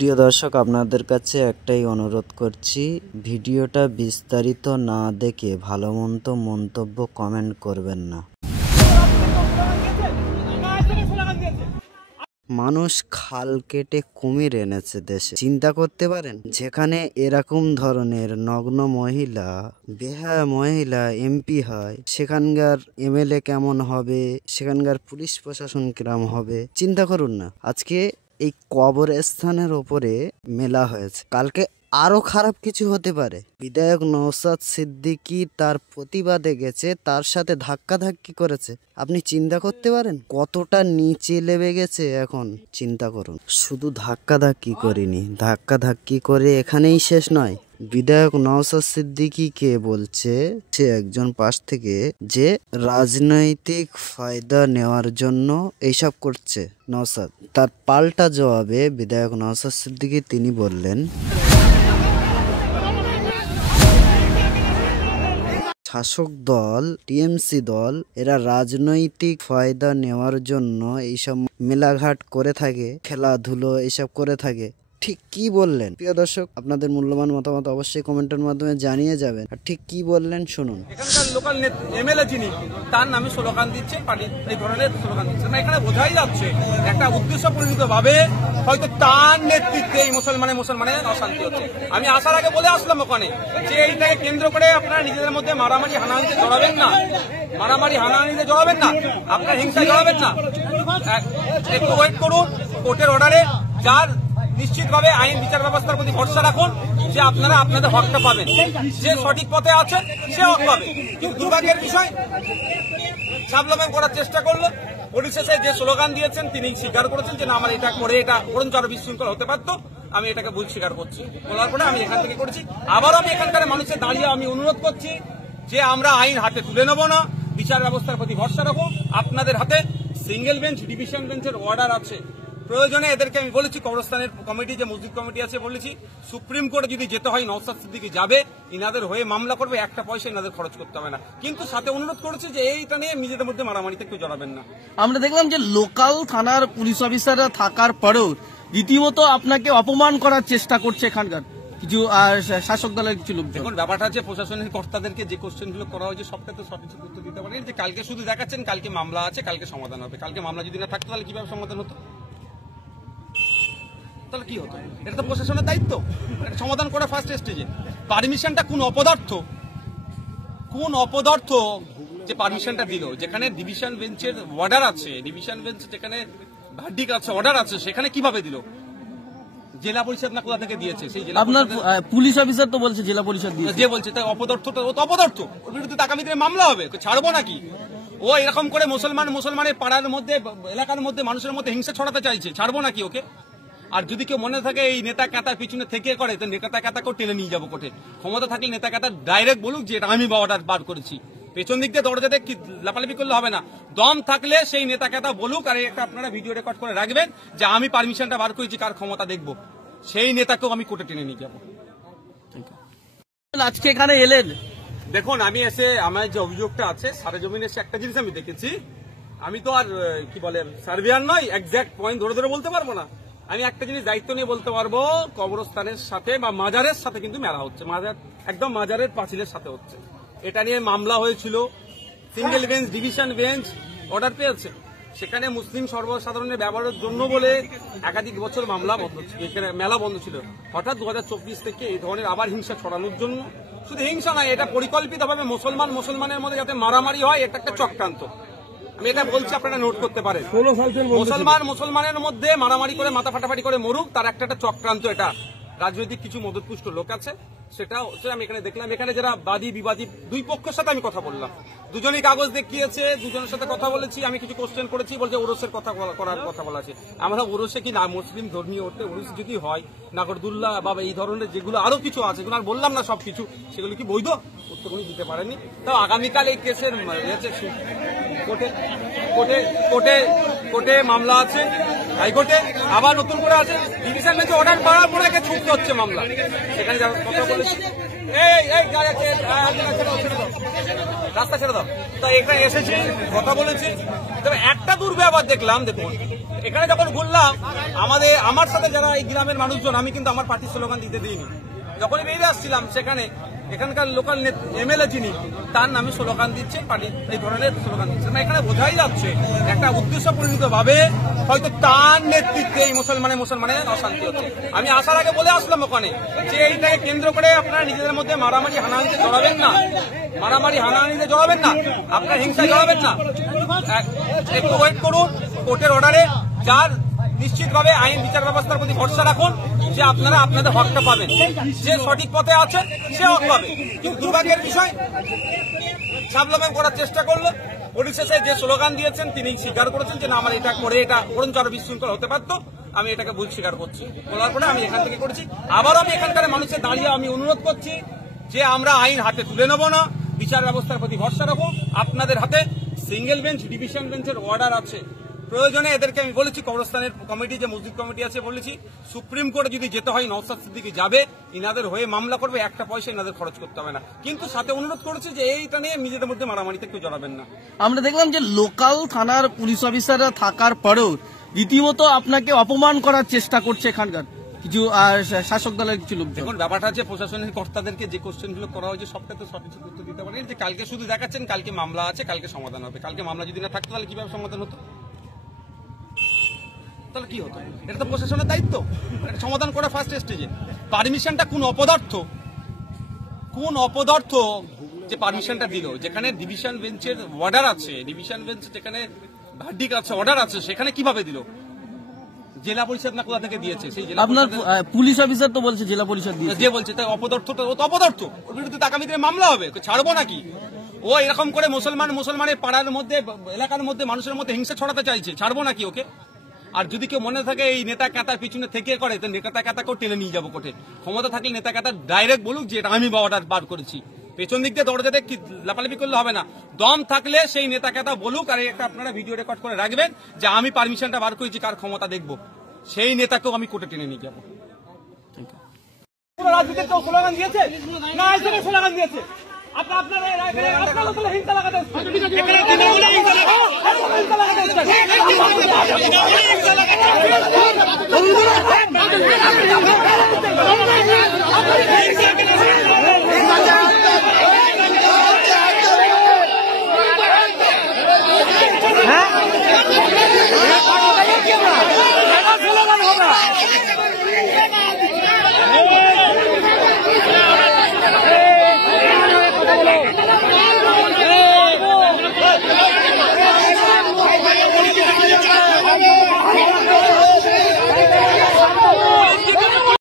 প্রিয় দর্শক, আপনাদের কাছে একটাই অনুরোধ করছি, ভিডিওটা বিস্তারিত না দেখে ভালো মন্তব্য কমেন্ট করবেন না। মানুষ খাল কেটে কুমির এনেছে দেশে, চিন্তা করতে পারেন? যেখানে এরকম ধরনের নগ্ন মহিলা, বেহায়া মহিলা এমপি হয়, সেখানকার এমএলএ কেমন হবে, সেখানকার পুলিশ প্রশাসন কিরম হবে চিন্তা করুন না। আজকে এই কবরস্থানের ওপরে মেলা হয়েছে, কালকে আরো খারাপ কিছু হতে পারে। বিধায়ক নওশাদ সিদ্দিকী তার প্রতিবাদে গেছে, তার সাথে ধাক্কাধাক্কি করেছে। আপনি চিন্তা করতে পারেন কতটা নিচে নেমে গেছে? এখন চিন্তা করুন। শুধু ধাক্কাধাক্কি করিনি, ধাক্কাধাক্কি করে এখানেই শেষ নয়। বিধায়ক নওশাদ সিদ্দিকীকে বলছে সে একজন পাশ থেকে যে রাজনৈতিক ফায়দা নেওয়ার জন্য এইসব করছে নওশাদ। তার পাল্টা জবাবে বিধায়ক নওশাদ সিদ্দিকী তিনি বললেন, শাসক দল টিএমসি দল এরা রাজনৈতিক ফায়দা নেওয়ার জন্য এইসব মেলাঘাট করে থাকে, খেলাধুলো এইসব করে থাকে। ঠিক কি বললেন প্রিয় দর্শক? আপনাদের মূল্যবান মতামত অবশ্যই কমেন্টের মাধ্যমে জানিয়ে যাবেন। আর ঠিক কি বললেন শুনুন। এখানকার লোকাল এমএলএ যিনি, তার নামে স্লোগান দিচ্ছে, এই ধরনের স্লোগান দিচ্ছে। এখানে বোঝাই যাচ্ছে একটা উদ্দেশ্যপ্রণীত ভাবে হয়তো তার নেতৃত্বে এই মুসলমানের অশান্তি হচ্ছে। আমি আসার আগে বলে আসলাম ওখানে যে এইটাকে কেন্দ্র করে আপনারা নিজেদের মধ্যে মারামারি হানাহানিতে জড়াবেন না, আপনার হিংসায় জড়াবেন না। একটু ওয়েট করুন, কোর্টের অর্ডারে যার নিশ্চিতভাবে আইন বিচার ব্যবস্থার প্রতি ভরসা রাখুন যে আপনারা আপনাদের হকটা পাবেন। যে সঠিক পথে আছেন সে হক পাবে। কিন্তু দুর্ভাগ্যের বিষয়, সাবলমেন করার চেষ্টা করলো, পরিশেষে যে স্লোগান দিয়েছেন তিনি স্বীকার করেছেন যে না, আমার এটা করে এটা বরঞ্চ আরো বিশৃঙ্খলা হতে পারতো, আমি এটাকে ভুল স্বীকার করছি। বলার পরে আমি এখান থেকে করেছি। আবারও আমি এখানকার মানুষের দাঁড়িয়ে আমি অনুরোধ করছি যে আমরা আইন হাতে তুলে নেব না, বিচার ব্যবস্থার প্রতি ভরসা রাখো। আপনাদের হাতে সিঙ্গেল বেঞ্চ, ডিভিশন বেঞ্চের অর্ডার আছে। প্রয়োজনে এদেরকে আমি বলেছি, কবরস্থানের কমিটি যে মসজিদ কমিটি আছে বলেছি, সুপ্রিম কোর্টে যদি যেতে হয় নওশাদ সিদ্দিকী যাবে, ইনাদের হয়ে মামলা করবে, একটা পয়সা ইনাদের খরচ করতে হবে না। কিন্তু সাথে অনুরোধ করেছে যে এইটা নিয়ে নিজেদের মধ্যে মারামারিতে কেউ জড়াবেন না। আমরা দেখলাম যে লোকাল থানার পুলিশ অফিসাররা থাকার পরেও রীতিমতো আপনাকে অপমান করার চেষ্টা করছে এখানকার কিছু শাসক দলের কিছু লোক। দেখুন, ব্যাপারটা হচ্ছে প্রশাসনের কর্তাদেরকে যে কোশ্চেনগুলো করা হয়েছে সবটাতে সঠিক উত্তর দিতে পারেন। যে কালকে শুধু দেখাচ্ছেন কালকে মামলা আছে, কালকে সমাধান হবে। কালকে মামলা যদি না থাকতো তাহলে কিভাবে সমাধান হতো? তাহলে কি হতো? এটা তো প্রশাসনের দায়িত্ব সমাধান করা ফার্স্ট স্টেজে। পারমিশনটা কোন অপদার্থ যে পারমিশনটা দিল, যেখানে ডিভিশন বেঞ্চের অর্ডার আছে, ডিভিশন বেঞ্চ যেখানে ভার্ডিক্ট আছে, অর্ডার আছে, সেখানে কিভাবে দিল? জেলা পরিষদ না কোথা থেকে দিয়েছে? সেই জেলা আপনার পুলিশ অফিসার তো বলছে জেলা পরিষদ দিয়েছে। যে বলছে তাই অপদার্থটা, ও তো অপদার্থ, ওর বিরুদ্ধে আগামী দিনে মামলা হবে, ছাড়বো নাকি? ও এরকম করে মুসলমানের পাড়ার মধ্যে, এলাকার মধ্যে মানুষের মধ্যে হিংসা ছড়াতে চাইছে, ছাড়বো নাকি ওকে? আর যদি কেউ মনে থাকে এই নেতা কাতার পিছনে থেকে করে, তো নেতা কাতাকেও টেনে নিয়ে যাবো কোর্টে। ক্ষমতা থাকলে নেতা কাতার ডাইরেক্ট বলুক যে এটা আমি অর্ডার বার করেছি। পেছন দিক দিয়ে দরজাতে লাপালাপি করলে হবে না। দম থাকলে সেই নেতা কাতা বলুক, আর একটা আপনারা ভিডিও রেকর্ড করে রাখবেন যে আমি পারমিশনটা বার করেছি, কার ক্ষমতা দেখবো, সেই নেতাকেও আমি কোর্টে টেনে নিয়ে যাবো। আজকে এখানে এলেন, দেখুন আমি এসে আমার যে অভিযোগটা আছে সারেজমিনে এসে একটা জিনিস আমি দেখেছি। আমি তো আর কি বলে সার্ভেয়ার নয়, এক্সাক্ট পয়েন্ট ধরে বলতে পারবো না। আমি একটা জিনিস দায়িত্ব নিয়ে বলতে পারবো, কবরস্থানের সাথে বা মাজারের সাথে কিন্তু মেলা হচ্ছে, একদম মাজারের পাঁচিলের সাথে হচ্ছে। এটা নিয়ে মামলা হয়েছিল, single bench, division bench order পেয়েছে। সেখানে মুসলিম সর্বসাধারণের ব্যবহারের জন্য বলে একাধিক বছর মেলা বন্ধ ছিল। হঠাৎ 2024 থেকে এই ধরনের আবার হিংসা ছড়ানোর জন্য, শুধু হিংসা নয়, এটা পরিকল্পিতভাবে মুসলমানের মধ্যে যাতে মারামারি হয়, এটা একটা চক্রান্ত। আমি এটা বলছি, আপনারা নোট করতে পারেন। মুসলমানের মধ্যে মারামারি করে মাথা ফাটাফাটি করে মরুক, তার একটা চক্রান্ত। এটা রাজনৈতিক কিছু মদতপুষ্ট লোক আছে, সেটা আমি এখানে দেখলাম। এখানে যারা বাদী বিবাদী দুই পক্ষের সাথে আমি কথা বললাম, দুজনই কাগজ দেখিয়েছে, দুজনের সাথে কথা বলেছি। আমি কিছু কোশ্চেন করেছি, বলছে ওরসের করার কথা বলা আছে। আমরা ওরসে কি না মুসলিম ধর্মীয় অর্থে ওরস যদি হয়, নাগরদুল্লাহ বা এই ধরনের যেগুলো আরো কিছু আছে, যেগুলো আর বললাম না সবকিছু, সেগুলো কি বৈধ? উত্তর উনি দিতে পারেনি। তাও আগামীকাল এই কেসের কোর্টে মামলা আছে, হাইকোর্টে, আবার নতুন করে আছে ডিভিশন বেঞ্চে অর্ডার করার পরে ছুটতে হচ্ছে মামলা। সেখানে কথা বলেছি, রাস্তা ছেড়ে দাও, তো এখানে এসেছি, কথা বলেছি। তবে একটা দুর্ব্যবহার দেখলাম, দেখুন এখানে যখন ঘুরলাম আমার সাথে যারা এই গ্রামের মানুষজন, আমি কিন্তু আমার পার্টির স্লোগান দিতে দিইনি। যখনই বেরিয়ে আসছিলাম সেখানে এখানকার লোকাল এমএলএ যিনি, তার নামে স্লোগান দিচ্ছে, পার্টির এই ধরনের স্লোগান দিচ্ছে। এখানে বোঝাই যাচ্ছে একটা উদ্দেশ্য পরিণত ভাবে হয়তো তার নেতৃত্বে এই মুসলমানের অশান্তি হচ্ছে। আমি আসার আগে বলে আসলাম ওখানে যে এইটাকে কেন্দ্র করে আপনারা নিজেদের মধ্যে মারামারি হানাহানিতে জড়াবেন না, আপনারা হিংসায় জড়াবেন না, একটু ওয়েট করুন। কোর্টের অর্ডারে যার নিশ্চিতভাবে আইন বিচার ব্যবস্থার প্রতি ভরসা রাখুন যে আপনারা আপনাদের হকটা পাবেন, যে সঠিক পথে আছে সে হক পাবে। কিন্তু দুর্ভাগ্যের বিষয়, সাবলমেন করার চেষ্টা করলো, পরিশেষে যে স্লোগান দিয়েছেন তিনি স্বীকার করেছেন যে না আমার এটা করে এটা বরঞ্চ আরো বিশৃঙ্খল হতে পারতো, আমি এটাকে ভুল স্বীকার করছি। বলার পরে আমি এখান থেকে করেছি। আবারও আমি এখানকার মানুষের দাঁড়িয়ে আমি অনুরোধ করছি যে আমরা আইন হাতে তুলে নেব না, বিচার ব্যবস্থার প্রতি ভরসা রাখো। আপনাদের হাতে সিঙ্গেল বেঞ্চ, ডিভিশন বেঞ্চের অর্ডার আছে, প্রয়োজনে এদেরকে আমি বলেছি, কবরস্থানের কমিটি যে মসজিদ কমিটি আছে বলেছি, সুপ্রিম কোর্টে যদি যেতে হয় নওশাদ সিদ্দিকী যাবে, ইনাদের হয়ে মামলা করবে, একটা পয়সা ইনাদের খরচ করতে হবে না। কিন্তু সাথে অনুরোধ করেছি যে এইটা নিয়ে নিজেদের মধ্যে মারামারিতে একটু জড়াবেন না। আমরা দেখলাম যে লোকাল থানার পুলিশ অফিসাররা থাকার পরেও রীতিমতো আপনাকে অপমান করার চেষ্টা করছে এখানকার কিছু শাসক দলের কিছু লোক। দেখুন ব্যাপারটা হচ্ছে প্রশাসনের কর্তাদেরকে যে কোশ্চেনগুলো করা হয়েছে সবটা তো সঠিক উত্তর দিতে পারেন, যে কালকে শুধু দেখাচ্ছেন কালকে মামলা আছে, কালকে সমাধান হবে। কালকে মামলা যদি না থাকতো তাহলে কিভাবে সমাধান হতো? তাহলে কি হতো? এটা তো প্রশাসনের দায়িত্ব সমাধান করা ফার্স্ট স্টেজে। পারমিশনটা কোন অপদার্থ যে পারমিশনটা দিল, যেখানে ডিভিশন বেঞ্চের অর্ডার আছে, ডিভিশন বেঞ্চ যেখানে ভার্ডিক্ট আছে, অর্ডার আছে, সেখানে কিভাবে দিল? জেলা পরিষদ না কোথা থেকে দিয়েছে? সেই জেলা আপনার পুলিশ অফিসার তো বলছে জেলা পরিষদ দিয়েছে। যে বলছে তাই অপদার্থ, ও তো অপদার্থ, ওর বিরুদ্ধে আগামী দিনে মামলা হবে, ছাড়বো নাকি? ও এরকম করে মুসলমানের পাড়ার মধ্যে, এলাকার মধ্যে, মানুষের মধ্যে হিংসা ছড়াতে চাইছে, ছাড়বো নাকি ওকে? আর যদি কেউ মনে থাকে এই নেতা কাতার পিছনে থেকে করে, তো নেতা কাতাকেও টেনে নিয়ে যাবো কোর্টে। ক্ষমতা থাকলে নেতা কাতার ডাইরেক্ট বলুক যে এটা আমি অর্ডার বার করেছি, পেছন দিক দিয়ে দরজাতে লাপালাপি করলে হবে না। দম থাকলে সেই নেতা কাতা বলুক, আর একটা আপনারা ভিডিও রেকর্ড করে রাখবেন যে আমি পারমিশনটা বার করেছি, কার ক্ষমতা দেখবো, সেই নেতাকেও আমি কোর্টে টেনে নিয়ে যাবো। রাজনীতির কেউ স্লোগান দিয়েছে না, এখানে স্লোগান দিয়েছে আপনারা হিংসা লাগাতে হ্যাঁ